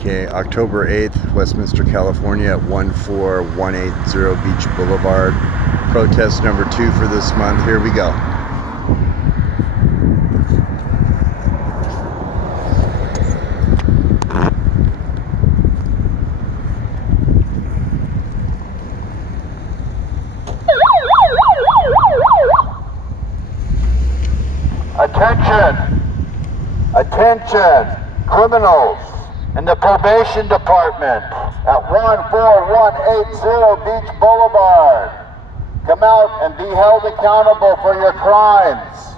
Okay, October 8th, Westminster, California at 14180 Beach Boulevard. Protest number 2 for this month. Here we go. Attention! Attention! Criminals in the Probation Department at 14180 Beach Boulevard. Come out and be held accountable for your crimes.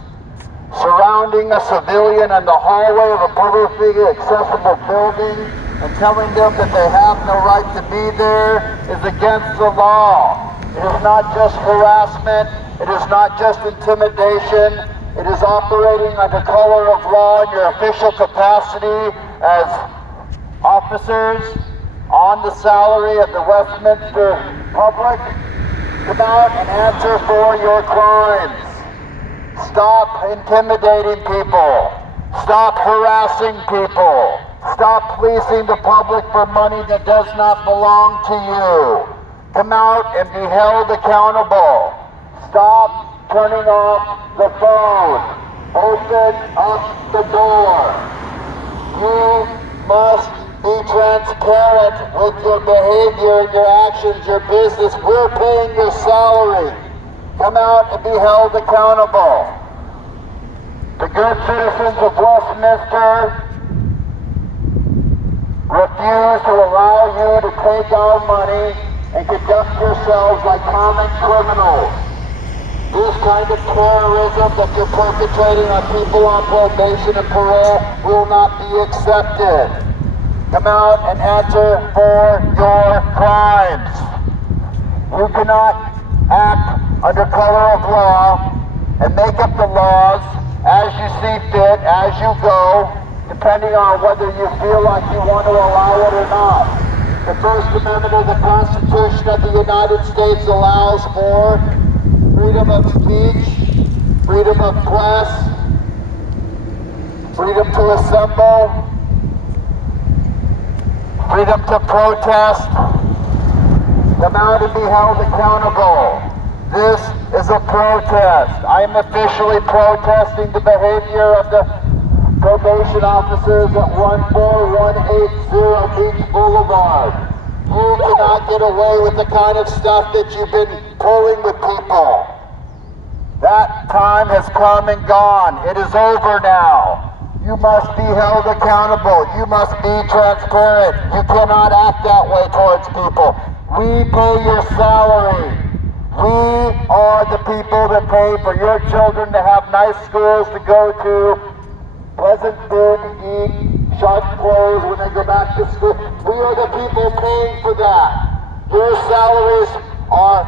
Surrounding a civilian in the hallway of a perfectly accessible building and telling them that they have no right to be there is against the law. It is not just harassment. It is not just intimidation. It is operating under color of law in your official capacity as officers on the salary of the Westminster public. Come out and answer for your crimes. Stop intimidating people. Stop harassing people. Stop fleecing the public for money that does not belong to you. Come out and be held accountable. Stop turning off the phone. Open up the door. You must be transparent with your behavior and your actions, your business. We're paying your salary. Come out and be held accountable. The good citizens of Westminster refuse to allow you to take our money and conduct yourselves like common criminals. This kind of terrorism that you're perpetrating on people on probation and parole will not be accepted. Come out and answer for your crimes. You cannot act under color of law and make up the laws as you see fit, as you go, depending on whether you feel like you want to allow it or not. The First Amendment of the Constitution of the United States allows for freedom of speech, freedom of press, freedom to assemble, freedom to protest. Come out and be held accountable. This is a protest. I am officially protesting the behavior of the probation officers at 14180 Beach Boulevard. You cannot get away with the kind of stuff that you've been pulling with people. That time has come and gone. It is over now. You must be held accountable. You must be transparent. You cannot act that way towards people. We pay your salary. We are the people that pay for your children to have nice schools to go to, pleasant food to eat, sharp clothes when they go back to school. We are the people paying for that. Your salaries are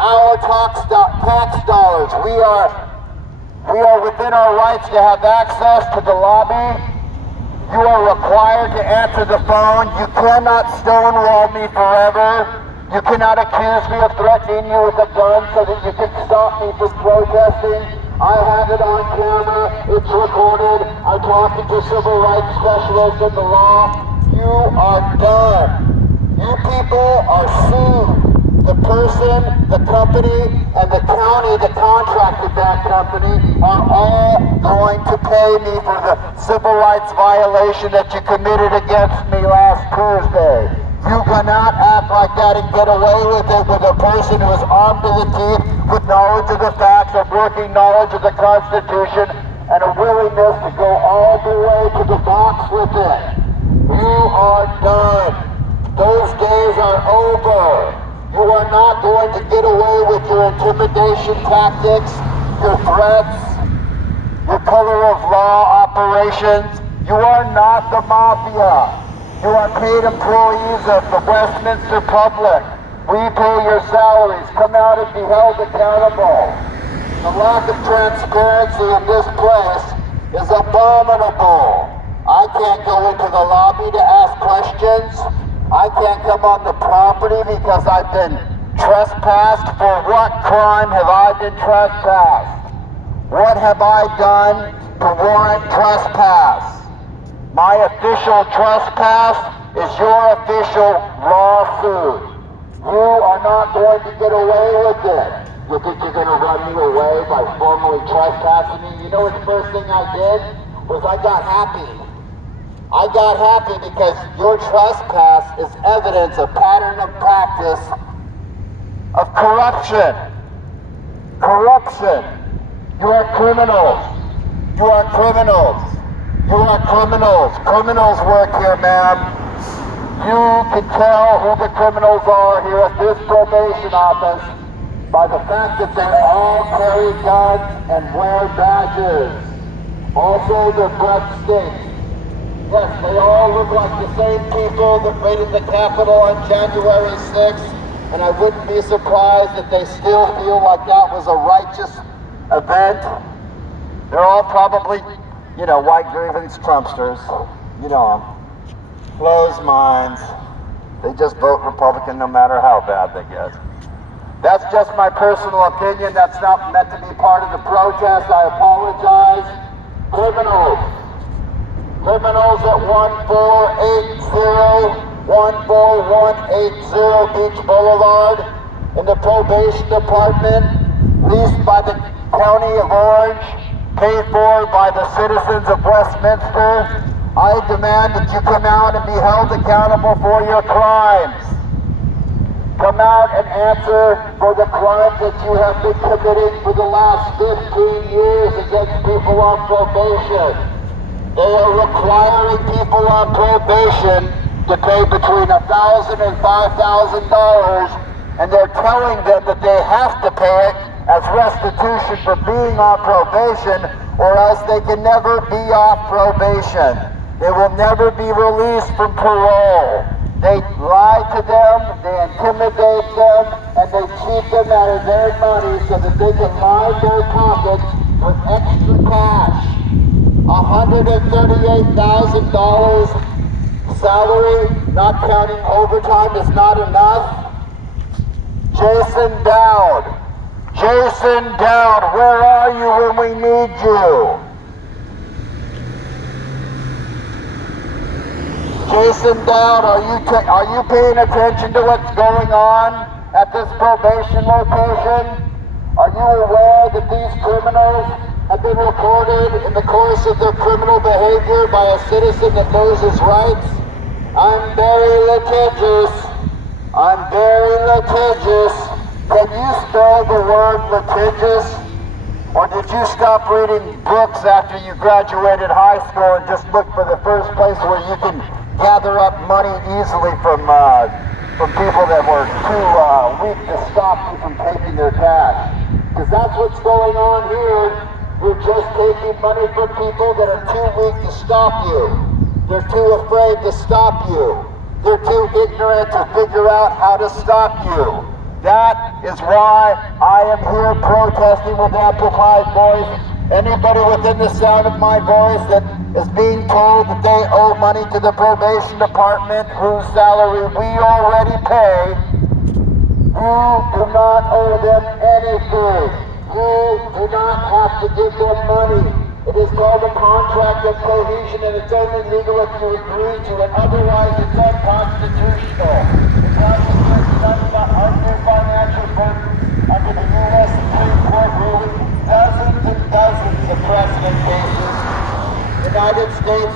our tax dollars. We are within our rights to have access to the lobby. You are required to answer the phone. You cannot stonewall me forever. You cannot accuse me of threatening you with a gun so that you can stop me from protesting. I have it on camera. It's recorded. I'm talking to civil rights specialists in the law. You are done. You people are sued. The person, the company, and the county that contracted that company are all going to pay me for the civil rights violation that you committed against me last Tuesday. You cannot act like that and get away with it with a person who is armed to the teeth with knowledge of the facts, a working knowledge of the Constitution, and a willingness to go all the way to the box with it. You are done. Those days are over. You are not going to get away with your intimidation tactics, your threats, your color of law operations. You are not the mafia. You are paid employees of the Westminster public. We pay your salaries. Come out and be held accountable. The lack of transparency in this place is abominable. I can't go into the lobby to ask questions. I can't come on the property because I've been trespassed. For what crime have I been trespassed? What have I done to warrant trespass? My official trespass is your official raw food. You are not going to get away with it. You think you're going to run me away by formally trespassing me? You know what the first thing I did was I got happy. I got happy because your trespass is evidence of pattern of practice of corruption. Corruption. You are criminals. You are criminals. You are criminals. Criminals work here, ma'am. You can tell who the criminals are here at this probation office by the fact that they all carry guns and wear badges. Also, their breath stinks. Yes, they all look like the same people that raided the Capitol on January 6th, and I wouldn't be surprised if they still feel like that was a righteous event. They're all probably, white grievance Trumpsters. You know them. Closed minds. They just vote Republican no matter how bad they get. That's just my personal opinion. That's not meant to be part of the protest. I apologize. Criminals. Criminals at 14180 Beach Boulevard in the Probation Department, leased by the County of Orange, paid for by the citizens of Westminster. I demand that you come out and be held accountable for your crimes. Come out and answer for the crimes that you have been committing for the last 15 years against people on probation. They are requiring people on probation to pay between $1,000 and $5,000, and they're telling them that they have to pay it as restitution for being on probation, or else they can never be off probation. They will never be released from parole. They lie to them, they intimidate them, and they cheat them out of their money so that they can line their pockets with extra cash. $138,000 salary, not counting overtime, is not enough. Jason Dowd. Jason Dowd, where are you when we need you? Jason Dowd, are you paying attention to what's going on at this probation location? Are you aware that these criminals have been reported in the course of their criminal behavior by a citizen that knows his rights? I'm very litigious. I'm very litigious. Can you spell the word litigious? Or did you stop reading books after you graduated high school and just look for the first place where you can gather up money easily from people that were too weak to stop you from taking their cash? Because that's what's going on here. We're just taking money from people that are too weak to stop you. They're too afraid to stop you. They're too ignorant to figure out how to stop you. That is why I am here protesting with amplified voice. Anybody within the sound of my voice that is being told that they owe money to the probation department, whose salary we already pay, you do not owe them anything. You do not have to give them money. It is called a contract of cohesion, and it's only legal if you agree to it. Otherwise, it's unconstitutional. The Constitution does not undue financial burden under the U.S. Supreme Court ruling dozens and dozens of precedent cases. United States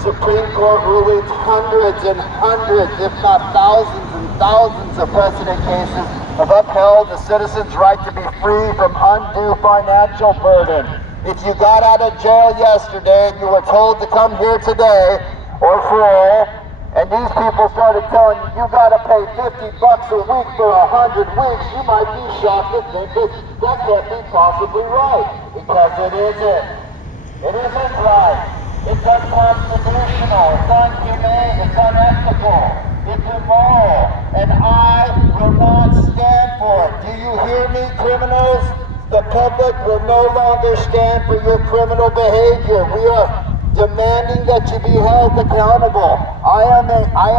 Supreme Court rulings, hundreds and hundreds, if not thousands and thousands of precedent cases have upheld the citizen's right to be free from undue financial burden. If you got out of jail yesterday and you were told to come here today, or parole, and these people started telling you got to pay $50 a week for 100 weeks, you might be shocked to think that can't be possibly right, because it isn't. It isn't right. It's unconstitutional. It's inhumane. It's unethical. It's immoral. And I will not stand for it. Do you hear me, criminals? The public will no longer stand for your criminal behavior. We are demanding that you be held accountable. I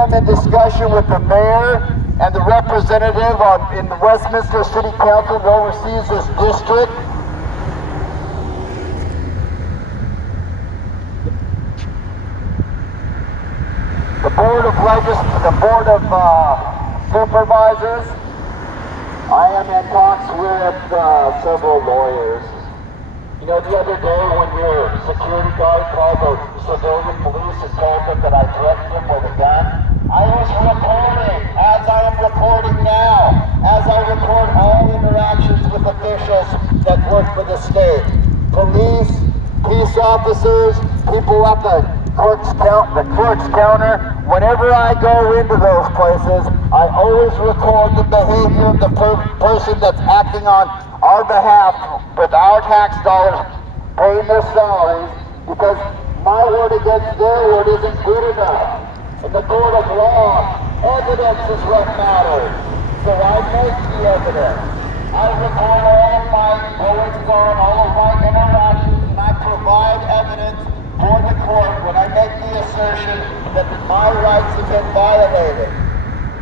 am in discussion with the mayor and the representative in the Westminster City Council that oversees this district. The the Board of Supervisors. I am in talks with several lawyers. You know, the other day when your security guard called the civilian police and told them that I threatened him with a gun, I was recording, as I am recording now, as I record all interactions with officials that work for the state. Police, peace officers, people at the clerk's counter. Whenever I go into those places, I always record the behavior of the person that's acting on our behalf with our tax dollars, paying their salaries, because my word against their word isn't good enough. In the court of law, evidence is what matters. So I make the evidence. I record all of my goings-on, all of my interactions, and I provide evidence for the court when I make the assertion that my rights have been violated.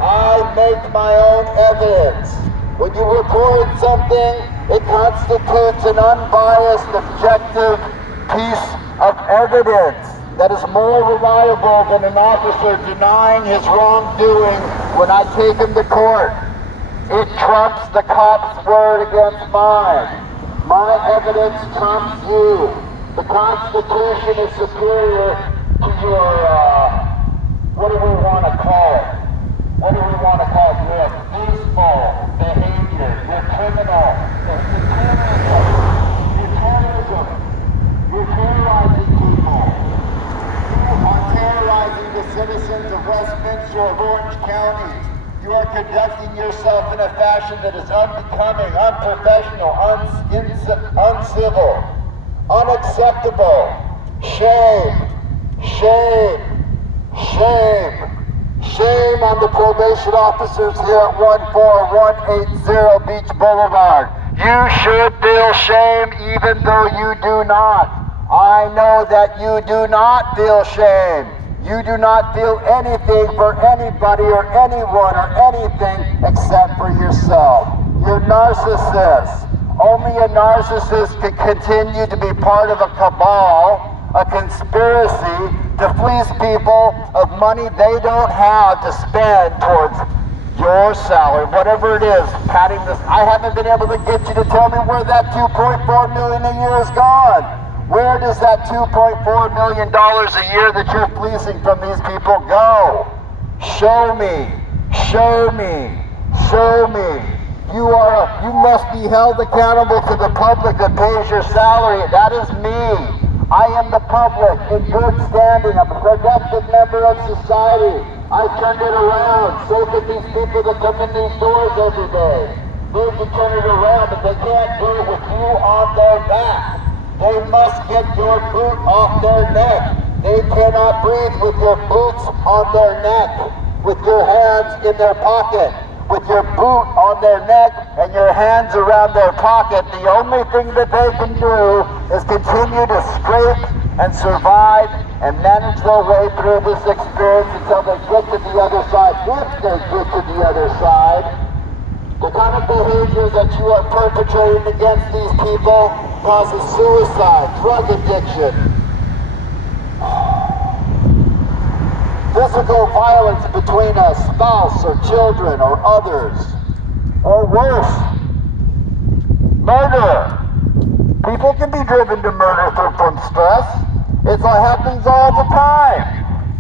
I make my own evidence. When you record something, it constitutes an unbiased, objective piece of evidence that is more reliable than an officer denying his wrongdoing when I take him to court. It trumps the cop's word against mine. My evidence trumps you. The Constitution is superior to your, what do we want to call it? What do we want to call it? Your abuseful behavior, your criminal, your terrorism. You're terrorizing people. You are terrorizing the citizens of Westminster, of Orange County. You are conducting yourself in a fashion that is unbecoming, unprofessional, uncivil. Unacceptable. Shame. Shame. Shame. Shame on the probation officers here at 14180 Beach Boulevard. You should feel shame even though you do not. I know that you do not feel shame. You do not feel anything for anybody or anyone or anything except for yourself. You're narcissists. Only a narcissist can continue to be part of a cabal, a conspiracy to fleece people of money they don't have to spend towards your salary, whatever it is. Patting this, I haven't been able to get you to tell me where that $2.4 million a year is gone. Where does that $2.4 million a year that you're fleecing from these people go? Show me. Show me. Show me. You must be held accountable to the public that pays your salary. That is me. I am the public in good standing. I'm a productive member of society. I turned it around. So can these people that come in these doors every day. They can turn it around, but they can't do it with you on their back. They must get your boot off their neck. They cannot breathe with your boots on their neck, with your hands in their pocket. With your boot on their neck and your hands around their pocket, the only thing that they can do is continue to scrape and survive and manage their way through this experience until they get to the other side. If they get to the other side, the kind of behavior that you are perpetrating against these people causes suicide, drug addiction, physical violence between a spouse or children or others, or worse, murder. People can be driven to murder from stress. It happens all the time.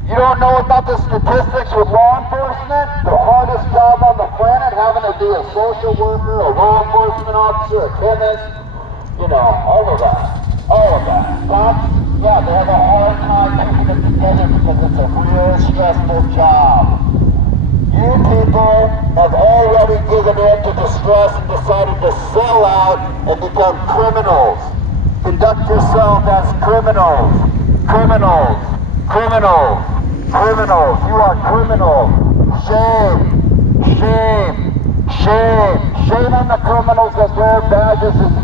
You don't know about the statistics with law enforcement? The hardest job on the planet, having to be a social worker, a law enforcement officer, a chemist, you know, all of that. All of that. Cops, yeah, they have a hard time keeping it together because it's a real stressful job. You people have already given in to the stress and decided to sell out and become criminals. Conduct yourself as criminals. Criminals. Criminals. Criminals. You are criminals. Shame. Shame. Shame. Shame on the criminals that wear badges and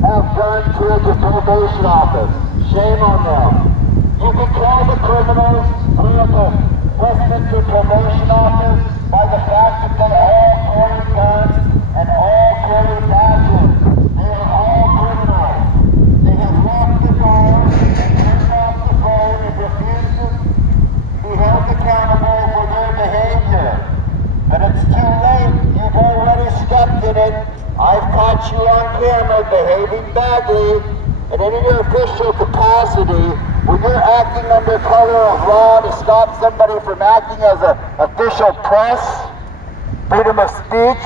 have gone to the probation office. Shame on them. You can call the criminals who are at the Westminster probation office by the fact that they all carry guns and all carry badges. They are all criminals. They have locked the door and turned off the phone and refused to be held accountable minute. I've caught you on camera behaving badly. And in your official capacity, when you're acting under color of law to stop somebody from acting as an official press, freedom of speech,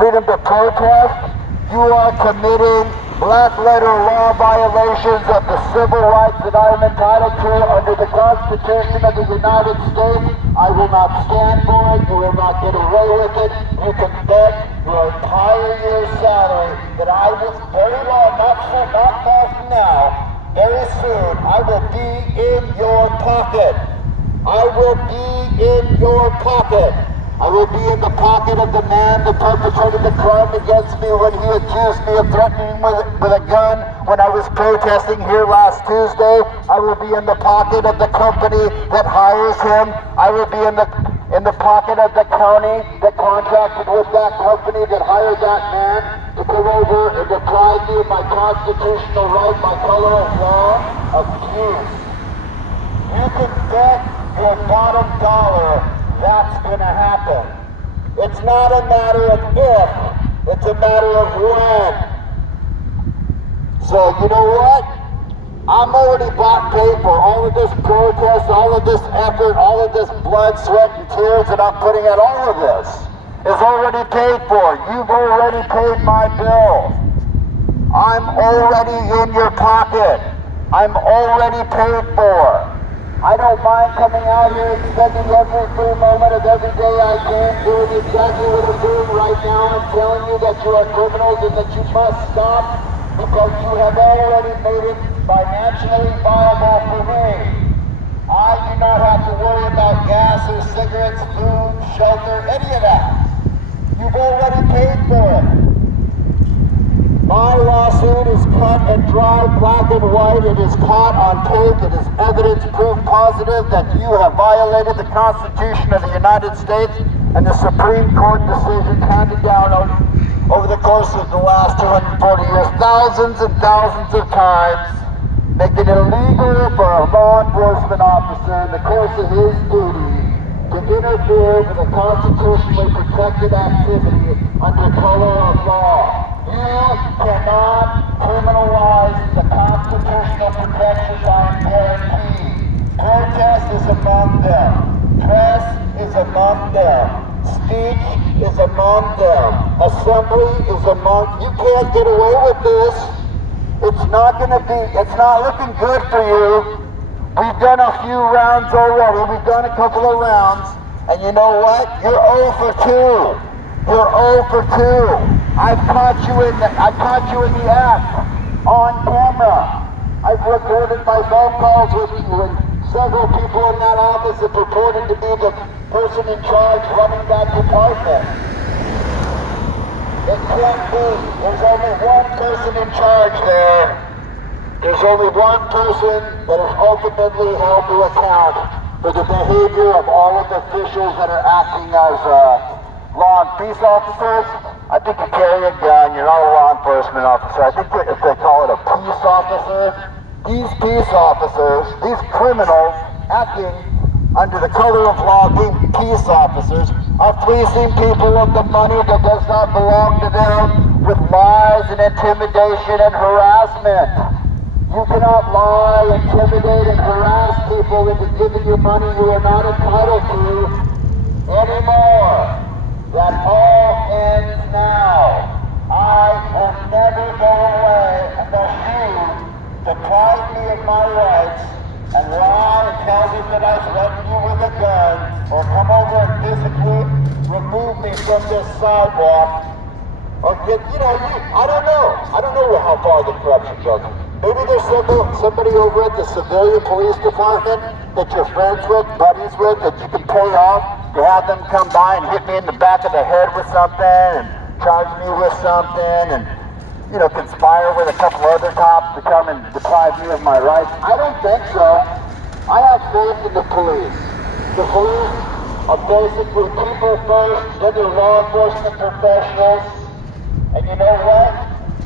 freedom to protest, you are committing black letter law violations of the civil rights that I am entitled to under the Constitution of the United States. I will not stand for it. You will not get away with it. You can bet your entire year's salary that I will very long, not far from now, very soon, I will be in your pocket. I will be in your pocket. I will be in the pocket of the man that perpetrated the crime against me when he accused me of threatening with a gun when I was protesting here last Tuesday. I will be in the pocket of the company that hires him. I will be in the pocket of the county that contracted with that company that hired that man to come over and deprive me of my constitutional right, my color of law, of peace. You can bet your bottom dollar that's going to happen. It's not a matter of if, it's a matter of when. So you know what? I'm already bought paid for all of this protest, all of this effort, all of this blood, sweat, and tears that I'm putting at all of this is already paid for. You've already paid my bill. I'm already in your pocket. I'm already paid for. I don't mind coming out here and spending every free moment of every day I can doing exactly what I'm doing right now and telling you that you are criminals and that you must stop because you have already made it financially viable for me. I do not have to worry about gas or cigarettes, food, shelter, any of that. You've already paid for it. My lawsuit is cut and dry, black and white. It is caught on tape. It is evidence proof positive that you have violated the Constitution of the United States and the Supreme Court decisions handed down over the course of the last 240 years, thousands and thousands of times, making it illegal for a law enforcement officer in the course of his duty to interfere with a constitutionally protected activity under color of law. You cannot criminalize the constitutional protections I am guaranteed. Protest is among them. Press is among them. Speech is among them. Assembly is among. You can't get away with this. It's not looking good for you. We've done a few rounds already. We've done a couple of rounds. And you know what? You're 0 for 2. You're 0 for 2. I've caught you in the act on camera. I've recorded my phone calls with you and several people in that office have purported to be the person in charge running that department. It can't be. There's only one person in charge there. There's only one person that is ultimately held to account for the behavior of all of the officials that are acting as law and peace officers. I think you carry a gun, you're not a law enforcement officer. I think if they call it a peace officer, these peace officers, these criminals acting under the color of law, being peace officers, are fleecing people of the money that does not belong to them with lies and intimidation and harassment. You cannot lie, intimidate, and harass people into giving you money you are not entitled to anymore. That all ends now. I will never go away unless you deprive me of my rights and lie and tell me that I threatened you with a gun or come over and physically remove me from this sidewalk or get, I don't know how far the corruption goes. Maybe there's somebody over at the civilian police department that you're friends with, buddies with, that you can pay off to have them come by and hit me in the back of the head with something and charge me with something and, conspire with a couple other cops to come and deprive me of my rights. I don't think so. I have faith in the police. The police are basically people first, then they're law enforcement professionals. And you know what?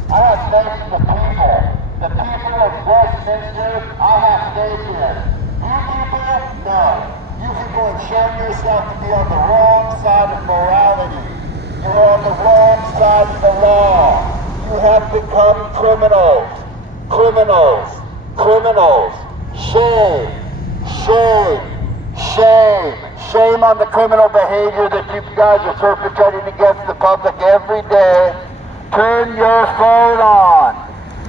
I have faith in the people. The people of Westminster, I have faith in. You people, no. You people have shown yourself to be on the wrong side of morality. You're on the wrong side of the law. You have become criminals. Criminals. Criminals. Shame. Shame. Shame. Shame on the criminal behavior that you guys are perpetrating against the public every day. Turn your phone on.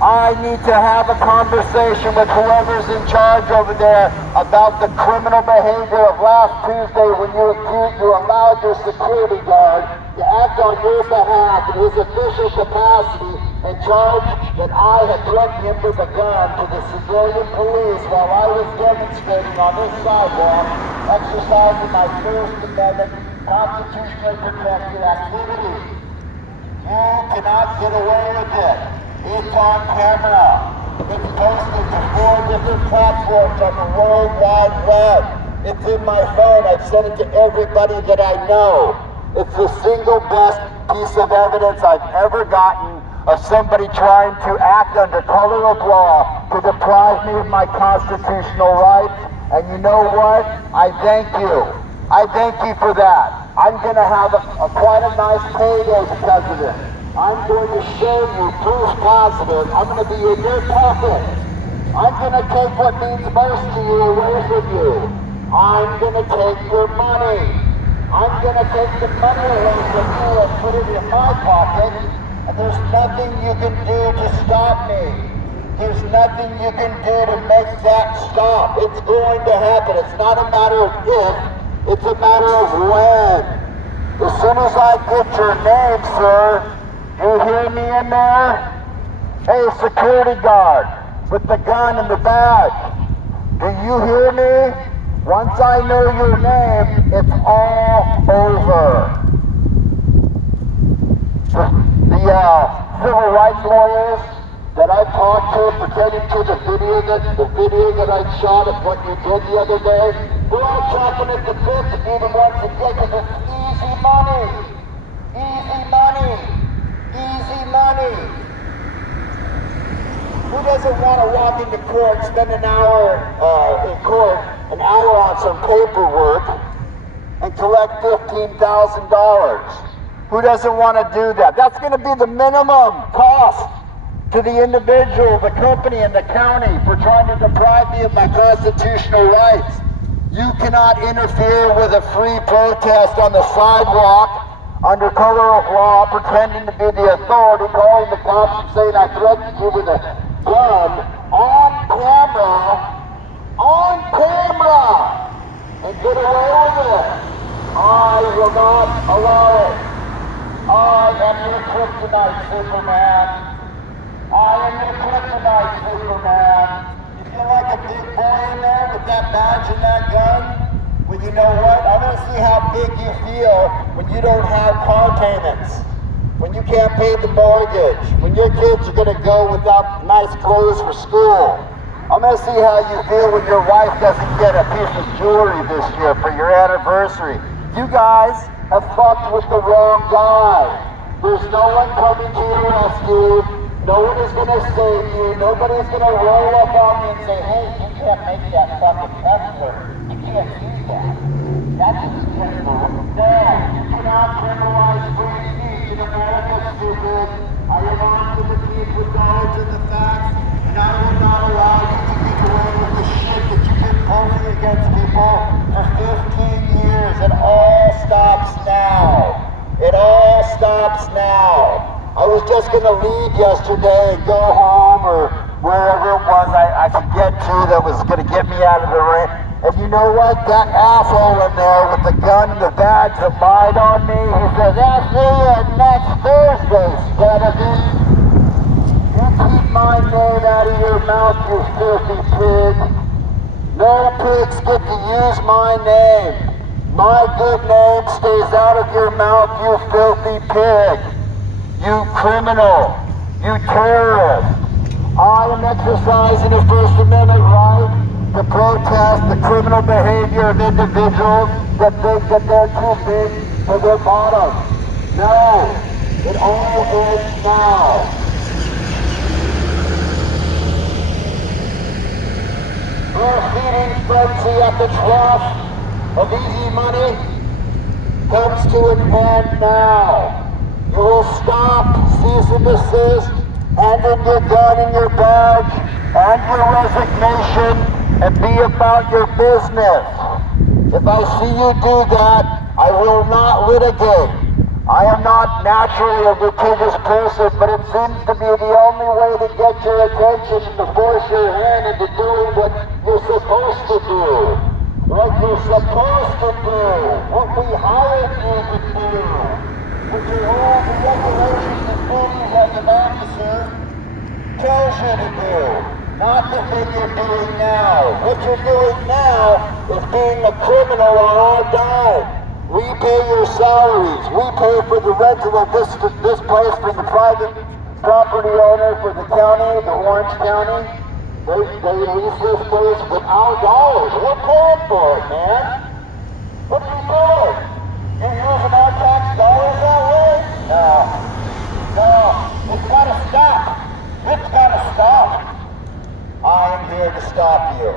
I need to have a conversation with whoever's in charge over there about the criminal behavior of last Tuesday when you allowed your security guard to act on your behalf in his official capacity and charge that I had threatened him with a gun to the civilian police while I was demonstrating on this sidewalk, exercising my First Amendment constitutionally protected activity. You cannot get away with it. It's on camera. It's posted to 4 different platforms on the World Wide Web. It's in my phone. I've sent it to everybody that I know. It's the single best piece of evidence I've ever gotten of somebody trying to act under color of law to deprive me of my constitutional rights. And you know what? I thank you. I thank you for that. I'm going to have quite a nice payday because of it. I'm going to show you proof positive. I'm going to be in your pocket. I'm going to take what means most to you away from you. I'm going to take your money. I'm going to take the money away from you and put it in my pocket. And there's nothing you can do to stop me. There's nothing you can do to make that stop. It's going to happen. It's not a matter of if, it's a matter of when. As soon as I get your name, sir, you hear me in there? Hey, security guard with the gun and the badge. Do you hear me? Once I know your name, it's all over. The civil rights lawyers that I talked to pertaining to the video that I shot of what you did the other day, they're all chopping at the bit to be the ones to get, because it's easy money. Easy money. Easy money. Who doesn't want to walk into court, spend an hour in court, an hour on some paperwork, and collect $15,000? Who doesn't want to do that? That's going to be the minimum cost to the individual, the company, and the county for trying to deprive me of my constitutional rights. You cannot interfere with a free protest on the sidewalk under color of law, pretending to be the authority, calling the cops and saying I threatened you with a gun on camera, and get away with it. I will not allow it. I am your kryptonite, Superman. I am your kryptonite, Superman. You feel like a big boy in there with that badge and that gun? Well, you know what? I want to see how big you feel when you don't have car payments, when you can't pay the mortgage, when your kids are going to go without nice clothes for school. I'm going to see how you feel when your wife doesn't get a piece of jewelry this year for your anniversary. You guys have fucked with the wrong guy. There's no one coming to your rescue. No one is going to save you. Nobody's going to roll up on you and say, hey, you can't make that fucking Tesla. You can't do that. That's just criminal. No, you cannot criminalize free speech in America, stupid. I am on to the deep with knowledge and the facts, and I will not allow you to get away with the shit that you've been pulling against people for 15 years. It all stops now. It all stops now. I was just going to leave yesterday and go home or wherever it was I could get to that was going to get me out of the rain. And you know what? That asshole in there with the gun and the badge that lied on me, he says, I'll see you next Thursday, Steadman. You keep my name out of your mouth, you filthy pig. No pigs get to use my name. My good name stays out of your mouth, you filthy pig. You criminal. You terrorist. I am exercising a First Amendment right to protest the criminal behavior of individuals that think that they're too big for their bottom. No, it all ends now. Your feeding frenzy at the trough of easy money comes to an end now. You will stop, cease and desist, hand in your gun and your badge and your resignation and be about your business. If I see you do that, I will not litigate. I am not naturally a litigious person, but it seems to be the only way to get your attention and to force your hand into doing what you're supposed to do. What you're supposed to do. What we hired you to do. What your rules and regulations and duties as an officer tells you to do. Not the thing you're doing now. What you're doing now is being a criminal on our dime. We pay your salaries. We pay for the rental of this place for the private property owner for the county, the Orange County. They lease this place with our dollars. We're paying for it, man. What are you doing? You're using our tax dollars that way? No. It's gotta stop. It's gotta stop. I am here to stop you.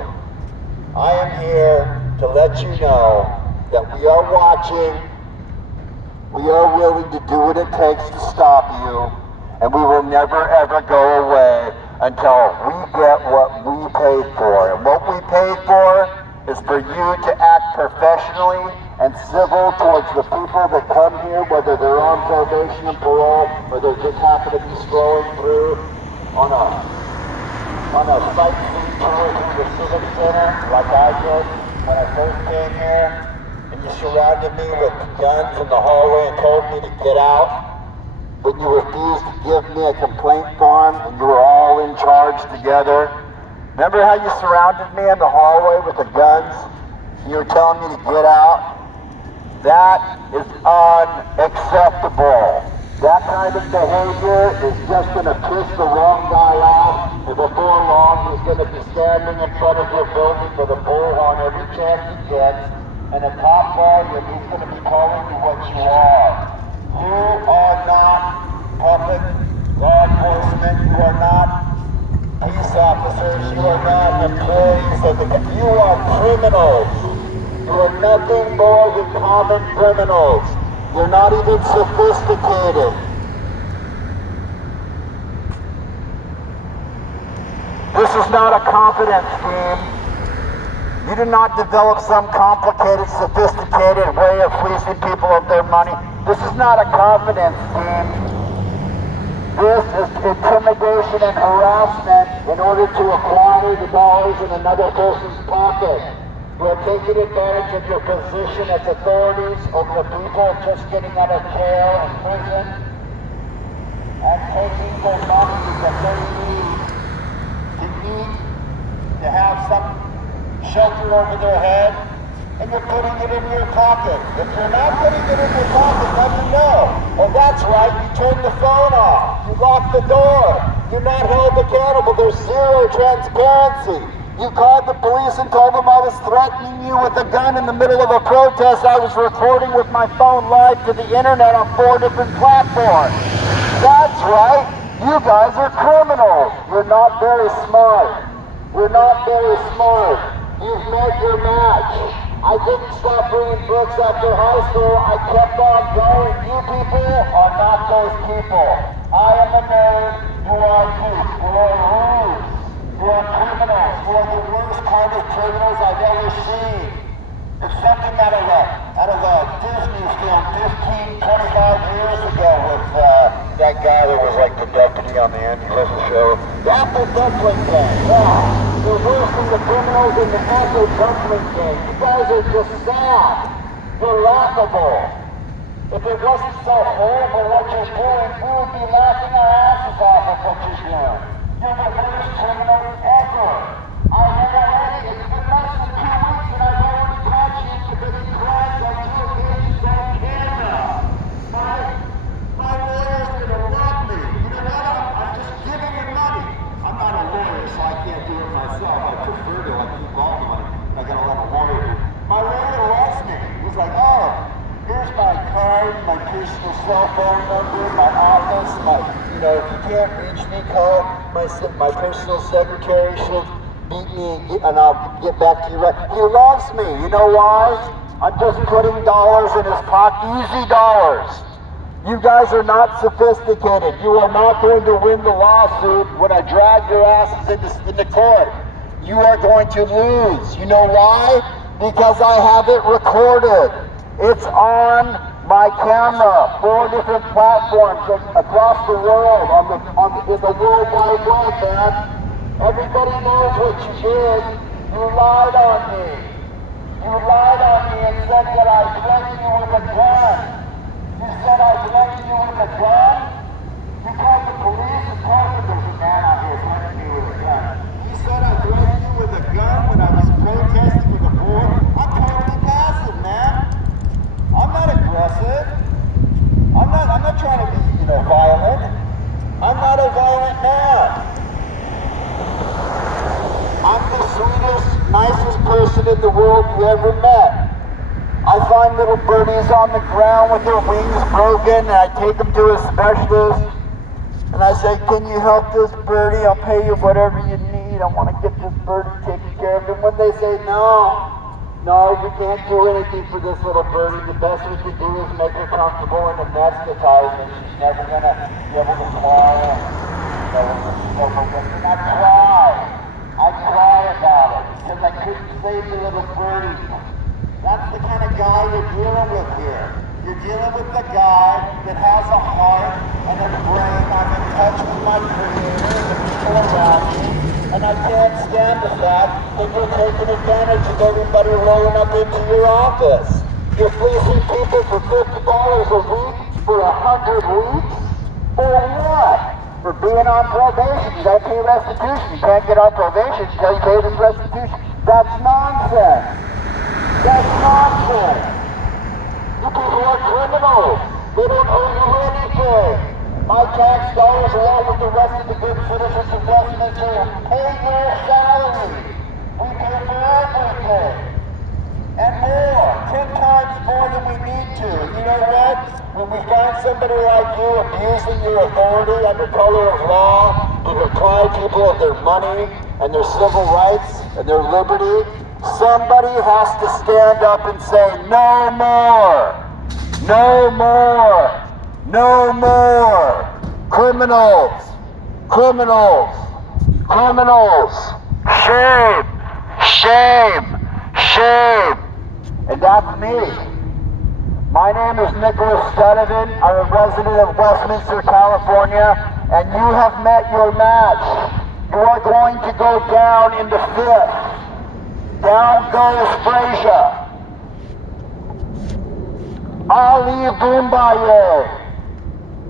I am here to let you know that we are watching, we are willing to do what it takes to stop you, and we will never ever go away until we get what we paid for. And what we paid for is for you to act professionally and civil towards the people that come here, whether they're on probation and parole, or they just happen to be strolling through on a sightseeing tour through the Civic Center, like I did when I first came here. And you surrounded me with guns in the hallway and told me to get out. But you refused to give me a complaint form, and you were all in charge together. Remember how you surrounded me in the hallway with the guns? And you were telling me to get out? That is unacceptable. That kind of behavior is just going to piss the wrong guy off. And before long, he's going to be standing in front of your building with a bullhorn every chance he gets. And at top volume, he's going to be calling you what you are. You are not public law enforcement. You are not police officers. You are not employees of the... You are criminals. You are nothing more than common criminals. You're not even sophisticated. This is not a confidence scheme. You do not develop some complicated, sophisticated way of fleecing people of their money. This is not a confidence scheme. This is intimidation and harassment in order to acquire the dollars in another person's pocket. You are taking advantage of your position as authorities over the people just getting out of jail and prison and taking their money that they need to eat, to have some shelter over their head, and you're putting it in your pocket. If you're not putting it in your pocket, let me know. Oh, that's right, you turned the phone off. You locked the door. You're not held accountable. There's zero transparency. You called the police and told them I was threatening you with a gun in the middle of a protest. I was recording with my phone live to the internet on 4 different platforms. That's right. You guys are criminals. You're not very smart. You're not very smart. You've met your match. I didn't stop reading books after high school. I kept on going. You people are not those people. I am a nerd. You are youth. You are rude. You are criminals. You are the worst kind of criminals I've ever seen. It's something out of a Disney film 15, 25 years ago with that guy that was like the deputy on the Andy Griffith show. The Apple Dumpling Gang. Yeah. You're worse than the criminals in the Apple Dumpling Gang. You guys are just sad. You're laughable. If it wasn't so horrible what you're doing, we would be laughing our asses off at what you're doing. You're the worst criminals ever. It's been less than 2 weeks and I've already caught you because you crimes on 2 occasions on camera. My lawyer's gonna rob me. You know what? I'm just giving you money. I'm not a lawyer, so I can't do it myself. I prefer to. I keep all the money. I gotta let a lawyer do it. My lawyer loves me. He's like, oh, here's my card, my personal cell phone number, my office, if you can't reach me, call my personal secretary. She'll beat me and I'll get back to you right. He loves me. You know why? I'm just putting dollars in his pocket. Easy dollars. You guys are not sophisticated. You are not going to win the lawsuit when I drag your asses into court. You are going to lose. You know why? Because I have it recorded. It's on my camera, 4 different platforms across the world, in the World Wide Web, man. Everybody knows what you did. You lied on me. You lied on me and said that I threatened you with a gun. You said I threatened you with a gun? You called the police and told them there's a man out here threatening me with a gun. You said I threatened you with a gun when I was protesting with a board? I'm totally passive, man. I'm not aggressive. I'm not trying to be, violent. I'm not a violent man. I'm the sweetest, nicest person in the world you ever met. I find little birdies on the ground with their wings broken, and I take them to a specialist, and I say, can you help this birdie? I'll pay you whatever you need. I want to get this birdie taken care of. And when they say, no, we can't do anything for this little birdie. The best we can do is make her comfortable and anesthetize her. She's never going to be able to fly in. And I cry about it because I couldn't save the little birdie. That's the kind of guy you're dealing with here. You're dealing with the guy that has a heart and a brain. I'm in touch with my creator and the people around me. And I can't stand the fact that you're taking advantage of everybody rolling up into your office. You're fleecing people for $50 a week for 100 weeks? For what? For being on probation. You don't pay restitution. You can't get on probation until you pay this restitution. That's nonsense. That's nonsense. You people are criminals. They don't owe you anything. My tax dollars, along with the rest of the good citizens of Westminster, pay your salary. We pay for everything. And more. 10 times more than we need to. And you know what? When we find somebody like you abusing your authority under color of law to deprive people of their money and their civil rights and their liberty, somebody has to stand up and say, no more, no more, no more. Criminals, criminals, criminals. Shame, shame, shame. And that's me. My name is Nicholas Stuyvesant. I'm a resident of Westminster, California, and you have met your match. You are going to go down in the 5th. Down goes Frazier. Ali Boombaye.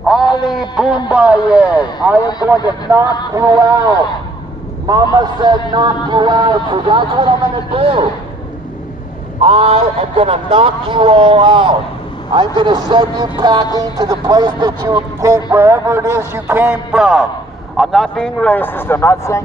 Ali Boombaye. I am going to knock you out. Mama said knock you out, so that's what I'm going to do. I am going to knock you all out. I'm going to send you packing to the place that you came, wherever it is you came from. I'm not being racist. I'm not saying